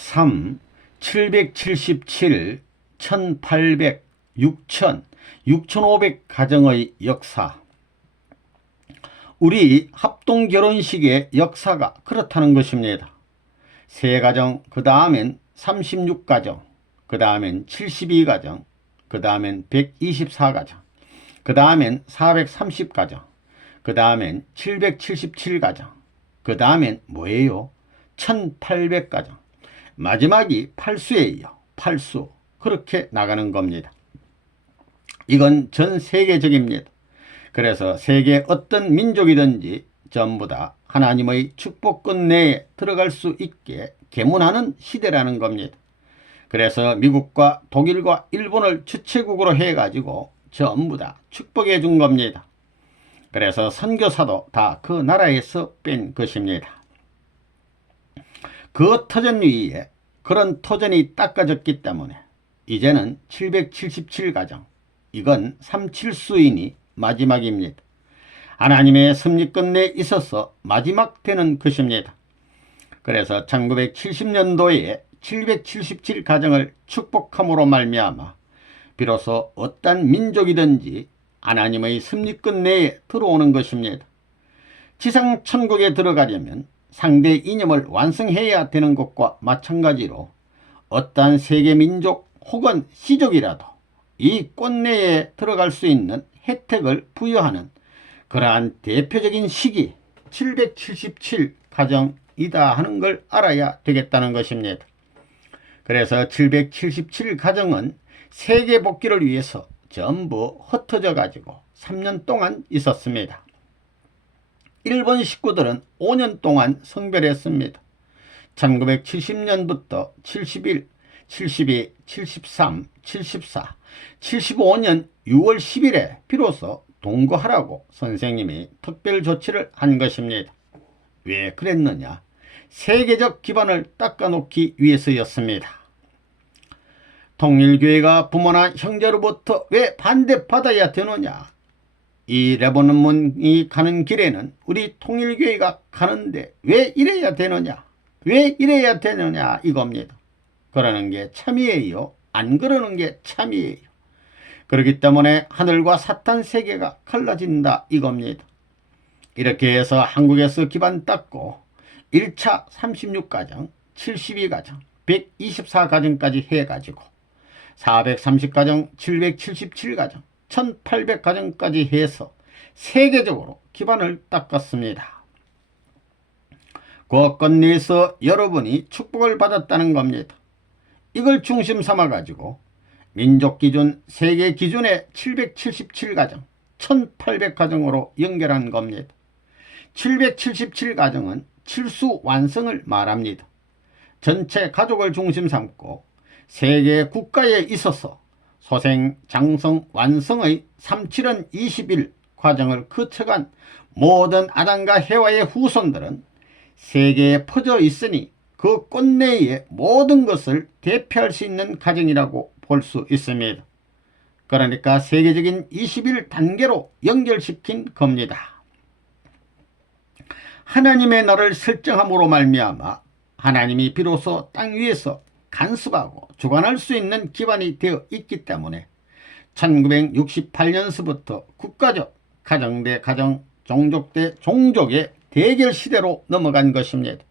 3, 777, 1800, 6000, 6500 가정의 역사. 우리 합동결혼식의 역사가 그렇다는 것입니다. 3가정, 그 다음엔 36가정, 그 다음엔 72가정, 그 다음엔 124가정, 그 다음엔 430가정, 그 다음엔 777가정, 그 다음엔 뭐예요? 1800가정. 마지막이 팔수예요. 팔수. 그렇게 나가는 겁니다. 이건 전 세계적입니다. 그래서 세계 어떤 민족이든지 전부 다 하나님의 축복권 내에 들어갈 수 있게 계문하는 시대라는 겁니다. 그래서 미국과 독일과 일본을 주체국으로 해가지고 전부 다 축복해 준 겁니다. 그래서 선교사도 다 그 나라에서 뺀 것입니다. 그 터전 위에 그런 터전이 닦아졌기 때문에 이제는 777가정, 이건 37수인이 마지막입니다. 하나님의 섭리권 내에 있어서 마지막 되는 것입니다. 그래서 1970년도에 777가정을 축복함으로 말미암아 비로소 어떤 민족이든지 하나님의 섭리권 내에 들어오는 것입니다. 지상 천국에 들어가려면 상대 이념을 완성해야 되는 것과 마찬가지로 어떠한 세계 민족 혹은 시족이라도 이 꽃내에 들어갈 수 있는 혜택을 부여하는 그러한 대표적인 시기 777가정이다 하는 걸 알아야 되겠다는 것입니다. 그래서 777가정은 세계 복귀를 위해서 전부 흩어져 가지고 3년 동안 있었습니다. 일본 식구들은 5년 동안 성별했습니다. 1970년부터 71, 72, 73, 74, 75년 6월 10일에 비로소 동거하라고 선생님이 특별 조치를 한 것입니다. 왜 그랬느냐? 세계적 기반을 닦아놓기 위해서였습니다. 통일교회가 부모나 형제로부터 왜 반대받아야 되느냐? 이 레바논문이 가는 길에는 우리 통일교회가 가는데 왜 이래야 되느냐? 왜 이래야 되느냐? 이겁니다. 그러는 게 참이에요. 안 그러는 게 참이에요. 그렇기 때문에 하늘과 사탄 세계가 갈라진다 이겁니다. 이렇게 해서 한국에서 기반 닦고 1차 36가정, 72가정, 124가정까지 해가지고 430가정, 777가정, 1800가정까지 해서 세계적으로 기반을 닦았습니다. 그 건네에서 여러분이 축복을 받았다는 겁니다. 이걸 중심 삼아 가지고 민족 기준, 세계 기준의 777가정, 1800가정으로 연결한 겁니다. 777가정은 칠수 완성을 말합니다. 전체 가족을 중심 삼고 세계 국가에 있어서 소생, 장성, 완성의 37은 21 과정을 거쳐간 모든 아담과 해와의 후손들은 세계에 퍼져 있으니 그 꽃내의 모든 것을 대표할 수 있는 가정이라고 볼 수 있습니다. 그러니까 세계적인 21단계로 연결시킨 겁니다. 하나님의 나라를 설정함으로 말미암아 하나님이 비로소 땅 위에서 간섭하고 주관할 수 있는 기반이 되어 있기 때문에 1968년서부터 국가적, 가정 대 가정, 종족 대 종족의 대결 시대로 넘어간 것입니다.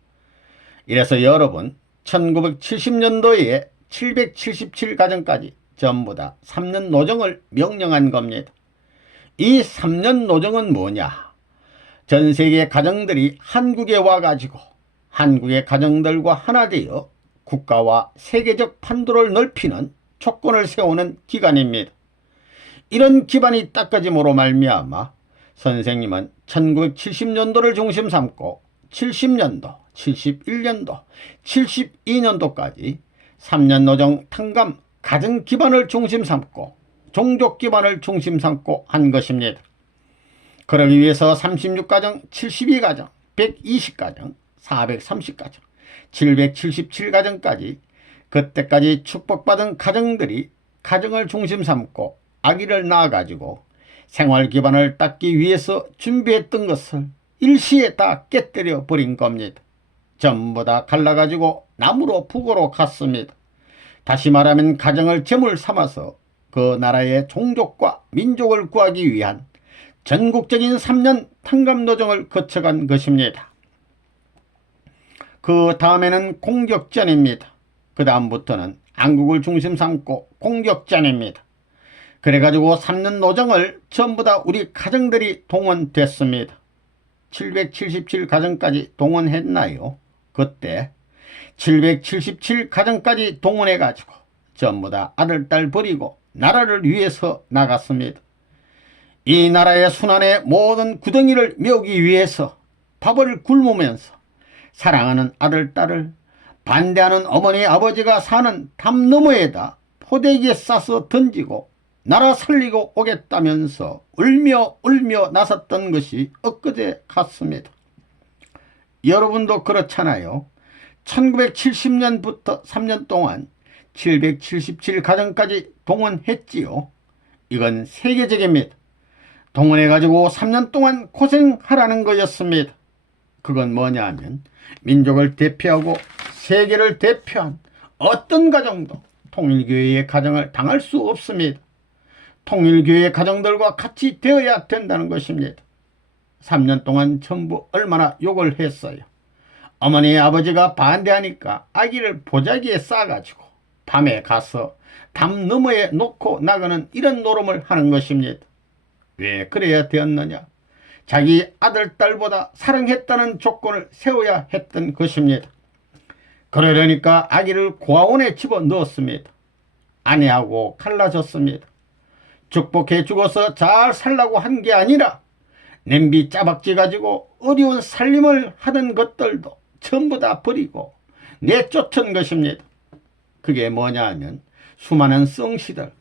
이래서 여러분 1970년도에 777가정까지 전부 다 3년 노정을 명령한 겁니다. 이 3년 노정은 뭐냐? 전 세계 가정들이 한국에 와가지고 한국의 가정들과 하나 되어 국가와 세계적 판도를 넓히는 조건을 세우는 기간입니다. 이런 기반이 닦아짐으로 말미암아 선생님은 1970년도를 중심 삼고 70년도, 71년도, 72년도까지 3년 노정 탕감 가정 기반을 중심 삼고 종족 기반을 중심 삼고 한 것입니다. 그러기 위해서 36가정, 72가정, 120가정, 430가정, 777가정까지 그때까지 축복받은 가정들이 가정을 중심 삼고 아기를 낳아가지고 생활 기반을 닦기 위해서 준비했던 것을 일시에 다 깨뜨려 버린 겁니다. 전부 다 갈라가지고 남으로 북으로 갔습니다. 다시 말하면 가정을 제물 삼아서 그 나라의 종족과 민족을 구하기 위한 전국적인 3년 탕감노정을 거쳐간 것입니다. 그 다음에는 공격전입니다. 그 다음부터는 한국을 중심 삼고 공격전입니다. 그래가지고 3년 노정을 전부 다 우리 가정들이 동원됐습니다. 777 가정까지 동원했나요? 그때 777 가정까지 동원해가지고 전부 다 아들, 딸 버리고 나라를 위해서 나갔습니다. 이 나라의 순환의 모든 구덩이를 메우기 위해서 밥을 굶으면서 사랑하는 아들, 딸을 반대하는 어머니, 아버지가 사는 담 너머에다 포대기에 싸서 던지고 나라 살리고 오겠다면서 울며 나섰던 것이 엊그제 같습니다. 여러분도 그렇잖아요. 1970년부터 3년 동안 777 가정까지 동원했지요. 이건 세계적입니다. 동원해가지고 3년 동안 고생하라는 거였습니다. 그건 뭐냐 하면 민족을 대표하고 세계를 대표한 어떤 가정도 통일교회의 가정을 당할 수 없습니다. 통일교회 가정들과 같이 되어야 된다는 것입니다. 3년 동안 전부 얼마나 욕을 했어요. 어머니 아버지가 반대하니까 아기를 보자기에 싸가지고 밤에 가서 담 너머에 놓고 나가는 이런 노름을 하는 것입니다. 왜 그래야 되었느냐? 자기 아들 딸보다 사랑했다는 조건을 세워야 했던 것입니다. 그러려니까 아기를 고아원에 집어넣었습니다. 아내하고 갈라졌습니다. 축복해 주고서 잘 살라고 한 게 아니라 냄비 짜박지 가지고 어려운 살림을 하던 것들도 전부 다 버리고 내쫓은 것입니다. 그게 뭐냐 하면 수많은 성시들,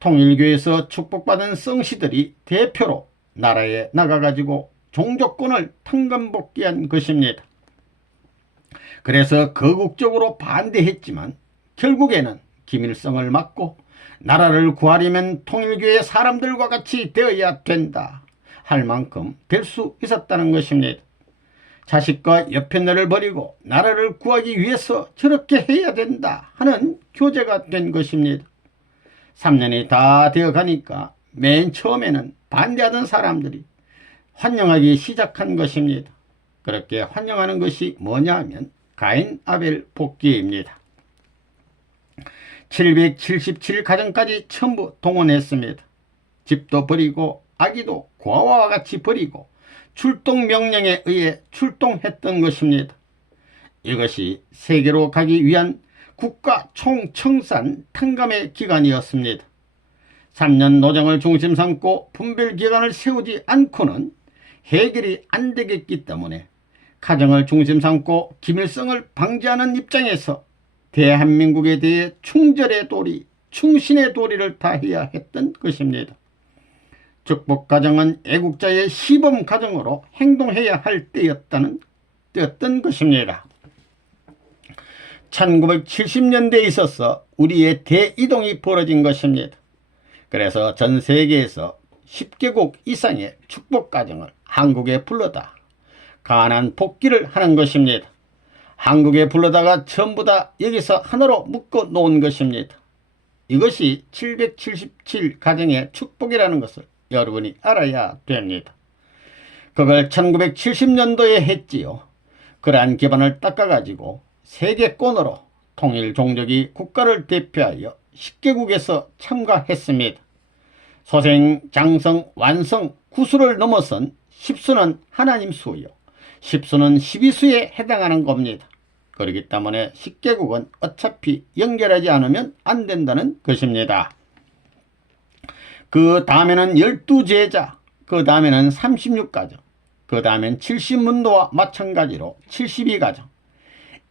통일교에서 축복받은 성시들이 대표로 나라에 나가가지고 종족권을 탕감복귀한 것입니다. 그래서 거국적으로 반대했지만 결국에는 김일성을 막고 나라를 구하려면 통일교의 사람들과 같이 되어야 된다 할 만큼 될 수 있었다는 것입니다. 자식과 옆편들을 버리고 나라를 구하기 위해서 저렇게 해야 된다 하는 교재가 된 것입니다. 3년이 다 되어 가니까 맨 처음에는 반대하던 사람들이 환영하기 시작한 것입니다. 그렇게 환영하는 것이 뭐냐 하면 가인 아벨 복귀입니다. 777 가정까지 전부 동원했습니다. 집도 버리고 아기도 고아와 같이 버리고 출동 명령에 의해 출동했던 것입니다. 이것이 세계로 가기 위한 국가 총청산 탕감의 기간이었습니다. 3년 노정을 중심 삼고 분별 기간을 세우지 않고는 해결이 안 되겠기 때문에 가정을 중심 삼고 김일성을 방지하는 입장에서 대한민국에 대해 충절의 도리, 충신의 도리를 다해야 했던 것입니다. 축복가정은 애국자의 시범가정으로 행동해야 할 때였던 것입니다. 1970년대에 있어서 우리의 대이동이 벌어진 것입니다. 그래서 전 세계에서 10개국 이상의 축복가정을 한국에 불러다 가난 복귀를 하는 것입니다. 한국에 불러다가 전부 다 여기서 하나로 묶어 놓은 것입니다. 이것이 777 가정의 축복이라는 것을 여러분이 알아야 됩니다. 그걸 1970년도에 했지요. 그러한 기반을 닦아가지고 세계권으로 통일 종족이 국가를 대표하여 10개국에서 참가했습니다. 소생, 장성, 완성, 구수를 넘어선 10수는 하나님 수요, 10수는 12수에 해당하는 겁니다. 그렇기 때문에 10개국은 어차피 연결하지 않으면 안 된다는 것입니다. 그 다음에는 12제자, 그 다음에는 36가정, 그 다음엔 70문도와 마찬가지로 72가정,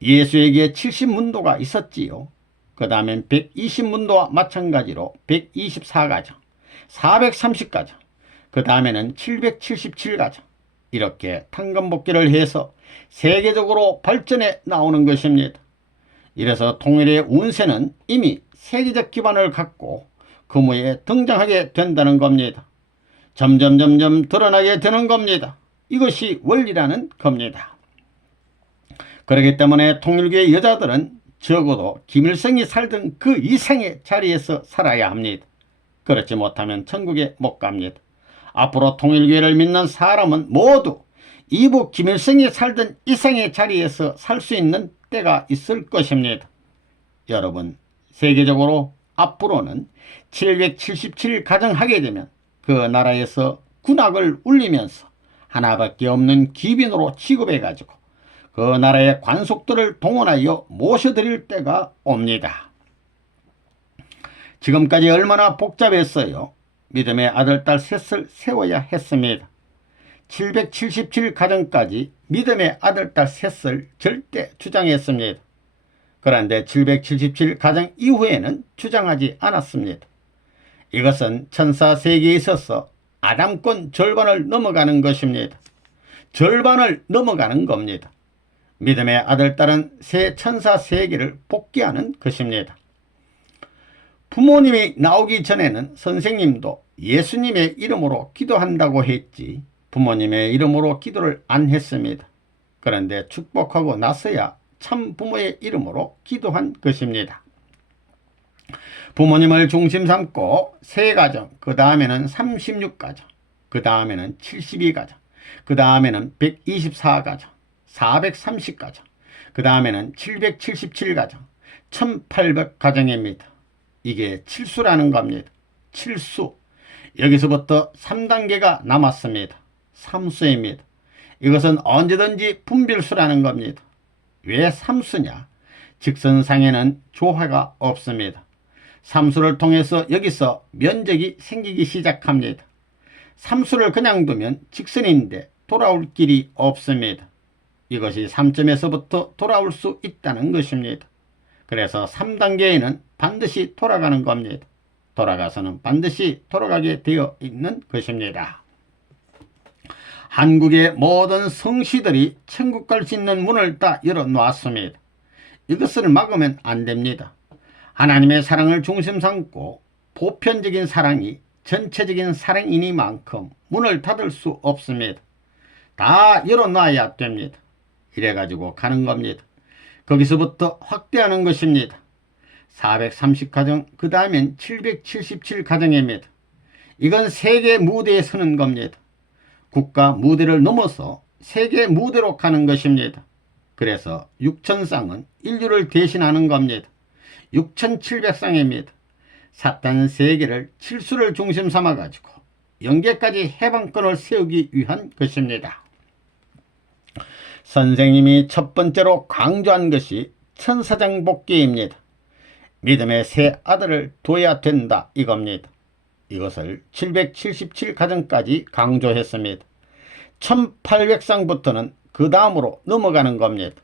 예수에게 70문도가 있었지요. 그 다음엔 120문도와 마찬가지로 124가정, 430가정, 그 다음에는 777가정, 이렇게 탕감복귀를 해서 세계적으로 발전해 나오는 것입니다. 이래서 통일의 운세는 이미 세계적 기반을 갖고 금호에 등장하게 된다는 겁니다. 점점 드러나게 되는 겁니다. 이것이 원리라는 겁니다. 그렇기 때문에 통일교의 여자들은 적어도 김일성이 살던 그 이상의 자리에서 살아야 합니다. 그렇지 못하면 천국에 못 갑니다. 앞으로 통일교회를 믿는 사람은 모두 이북 김일성이 살던 이상의 자리에서 살 수 있는 때가 있을 것입니다. 여러분, 세계적으로 앞으로는 777 가정하게 되면 그 나라에서 군악을 울리면서 하나밖에 없는 귀빈으로 취급해가지고 그 나라의 관속들을 동원하여 모셔드릴 때가 옵니다. 지금까지 얼마나 복잡했어요. 믿음의 아들, 딸 셋을 세워야 했습니다. 777 가정까지 믿음의 아들, 딸 셋을 절대 주장했습니다. 그런데 777 가정 이후에는 주장하지 않았습니다. 이것은 천사 세계에 있어서 아담권 절반을 넘어가는 것입니다. 절반을 넘어가는 겁니다. 믿음의 아들, 딸은 새 천사 세계를 복귀하는 것입니다. 부모님이 나오기 전에는 선생님도 예수님의 이름으로 기도한다고 했지 부모님의 이름으로 기도를 안 했습니다. 그런데 축복하고 나서야 참 부모의 이름으로 기도한 것입니다. 부모님을 중심 삼고 세 가정, 그 다음에는 36가정, 그 다음에는 72가정, 그 다음에는 124가정, 430가정, 그 다음에는 777가정, 1800가정입니다. 이게 칠수라는 겁니다. 칠수. 여기서부터 3단계가 남았습니다. 삼수입니다. 이것은 언제든지 분별수라는 겁니다. 왜 삼수냐? 직선상에는 조화가 없습니다. 삼수를 통해서 여기서 면적이 생기기 시작합니다. 삼수를 그냥 두면 직선인데 돌아올 길이 없습니다. 이것이 3점에서부터 돌아올 수 있다는 것입니다. 그래서 3단계에는 반드시 돌아가는 겁니다. 돌아가서는 반드시 돌아가게 되어 있는 것입니다. 한국의 모든 성씨들이 천국 갈 수 있는 문을 다 열어놓았습니다. 이것을 막으면 안 됩니다. 하나님의 사랑을 중심 삼고 보편적인 사랑이 전체적인 사랑이니만큼 문을 닫을 수 없습니다. 다 열어놔야 됩니다. 이래가지고 가는 겁니다. 거기서부터 확대하는 것입니다. 430가정, 그 다음엔 777가정입니다. 이건 세계 무대에 서는 겁니다. 국가 무대를 넘어서 세계 무대로 가는 것입니다. 그래서 6000쌍은 인류를 대신하는 겁니다. 6700쌍입니다. 사탄 세계를 칠수를 중심 삼아가지고 영계까지 해방권을 세우기 위한 것입니다. 선생님이 첫 번째로 강조한 것이 천사장 복귀입니다. 믿음의 새 아들을 둬야 된다 이겁니다. 이것을 777가정까지 강조했습니다. 1800쌍부터는 그 다음으로 넘어가는 겁니다.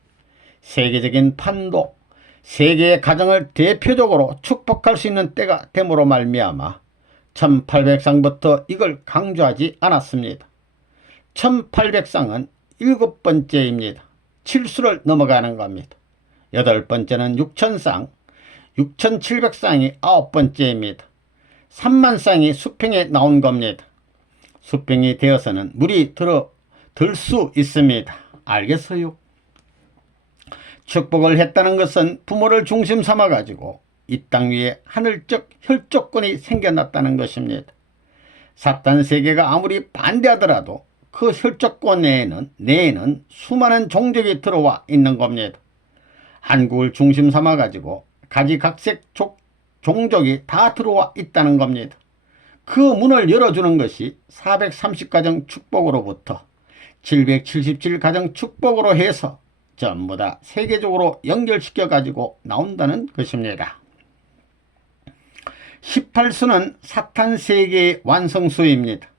세계적인 판도, 세계의 가정을 대표적으로 축복할 수 있는 때가 됨으로 말미암아 1800쌍부터 이걸 강조하지 않았습니다. 1800쌍은 7번째입니다. 칠수를 넘어가는 겁니다. 8번째는 6000쌍, 6700쌍이 9번째입니다. 3만쌍이 수평에 나온 겁니다. 수평이 되어서는 물이 들 수 있습니다. 알겠어요? 축복을 했다는 것은 부모를 중심 삼아 가지고 이 땅 위에 하늘적 혈족권이 생겨났다는 것입니다. 사탄 세계가 아무리 반대하더라도 그 혈족권 내에는 수많은 종족이 들어와 있는 겁니다. 한국을 중심 삼아 가지고 가지각색 종족이 다 들어와 있다는 겁니다. 그 문을 열어주는 것이 430가정 축복으로부터 777가정 축복으로 해서 전부 다 세계적으로 연결시켜 가지고 나온다는 것입니다. 18수는 사탄 세계의 완성수입니다.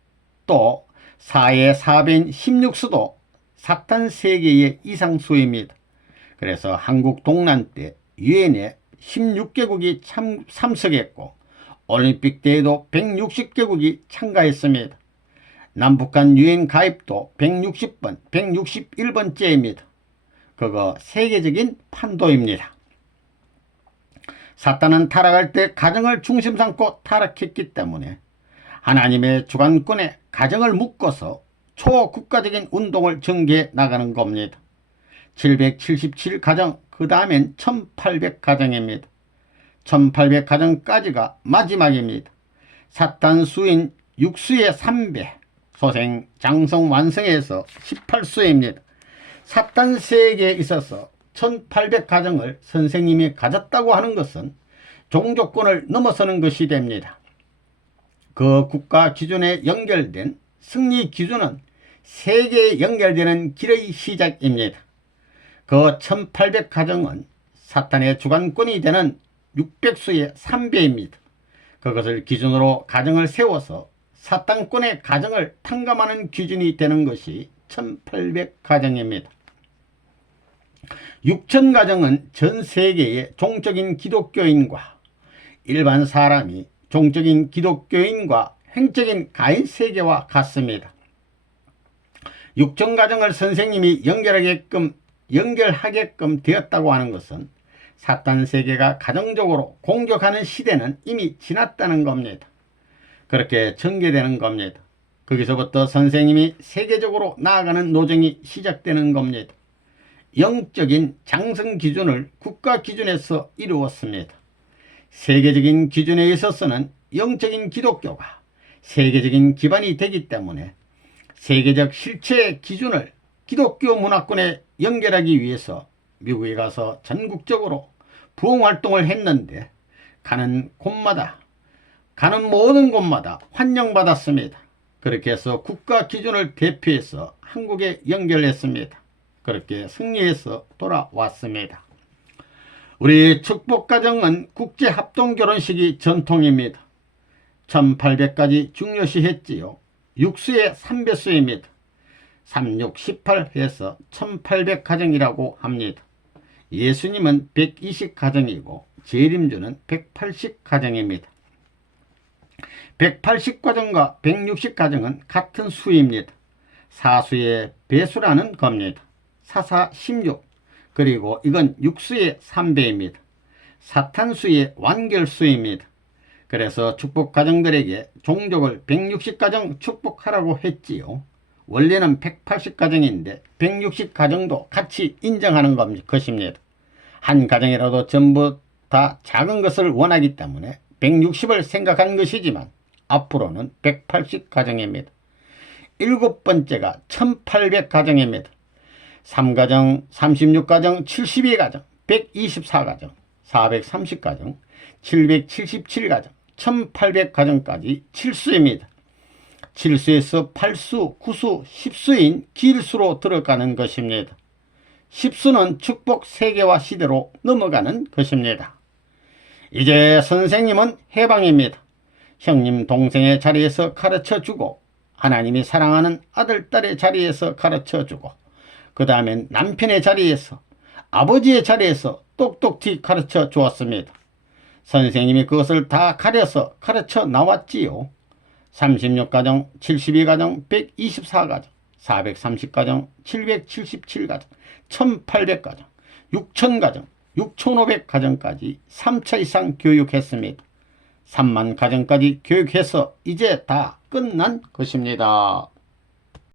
또 4의 4배인 16수도 사탄 세계의 이상수입니다. 그래서 한국 동란 때 유엔에 16개국이 참석했고 올림픽 때에도 160개국이 참가했습니다. 남북한 유엔 가입도 160번, 161번째입니다. 그거 세계적인 판도입니다. 사탄은 타락할 때 가정을 중심 삼고 타락했기 때문에 하나님의 주관권에 가정을 묶어서 초국가적인 운동을 전개해 나가는 겁니다. 777가정, 그 다음엔 1800가정입니다. 1800가정까지가 마지막입니다. 사탄수인 육수의 3배, 소생, 장성, 완성에서 18수입니다. 사탄 세계에 있어서 1800가정을 선생님이 가졌다고 하는 것은 종교권을 넘어서는 것이 됩니다. 그 국가 기준에 연결된 승리 기준은 세계에 연결되는 길의 시작입니다. 그 1800가정은 사탄의 주관권이 되는 600수의 3배입니다. 그것을 기준으로 가정을 세워서 사탄권의 가정을 탕감하는 기준이 되는 것이 1800가정입니다. 6000가정은 전 세계의 종적인 기독교인과 일반 사람이 종적인 기독교인과 행적인 가인 세계와 같습니다. 6000가정을 선생님이 연결하게끔 되었다고 하는 것은 사탄 세계가 가정적으로 공격하는 시대는 이미 지났다는 겁니다. 그렇게 전개되는 겁니다. 거기서부터 선생님이 세계적으로 나아가는 노정이 시작되는 겁니다. 영적인 장성 기준을 국가 기준에서 이루었습니다. 세계적인 기준에 있어서는 영적인 기독교가 세계적인 기반이 되기 때문에 세계적 실체의 기준을 기독교 문화권에 연결하기 위해서 미국에 가서 전국적으로 부흥활동을 했는데 가는 모든 곳마다 환영받았습니다. 그렇게 해서 국가 기준을 대표해서 한국에 연결했습니다. 그렇게 승리해서 돌아왔습니다. 우리 축복가정은 국제합동결혼식이 전통입니다. 1800까지 중요시했지요. 육수의 3배수입니다. 36, 18 해서 1800가정이라고 합니다. 예수님은 120가정이고 재림주는 180가정입니다. 180가정과 160가정은 같은 수입니다. 사수의 배수라는 겁니다. 4, 16, 그리고 이건 육수의 3배입니다. 사탄수의 완결수입니다. 그래서 축복가정들에게 종족을 160가정 축복하라고 했지요. 원래는 180가정인데 160가정도 같이 인정하는 것입니다. 한 가정이라도 전부 다 작은 것을 원하기 때문에 160을 생각한 것이지만 앞으로는 180가정입니다. 일곱 번째가 1800가정입니다. 3가정, 36가정, 72가정, 124가정, 430가정, 777가정, 1800가정까지 7수입니다. 7수에서 8수, 9수, 10수인 길수로 들어가는 것입니다. 10수는 축복 세계와 시대로 넘어가는 것입니다. 이제 선생님은 해방입니다. 형님 동생의 자리에서 가르쳐주고 하나님이 사랑하는 아들 딸의 자리에서 가르쳐주고 그 다음엔 남편의 자리에서 아버지의 자리에서 똑똑히 가르쳐 주었습니다. 선생님이 그것을 다 가려서 가르쳐 나왔지요. 36가정, 72가정, 124가정, 430가정, 777가정, 1800가정, 6000가정, 6500가정까지 3차 이상 교육했습니다. 3만 가정까지 교육해서 이제 다 끝난 것입니다.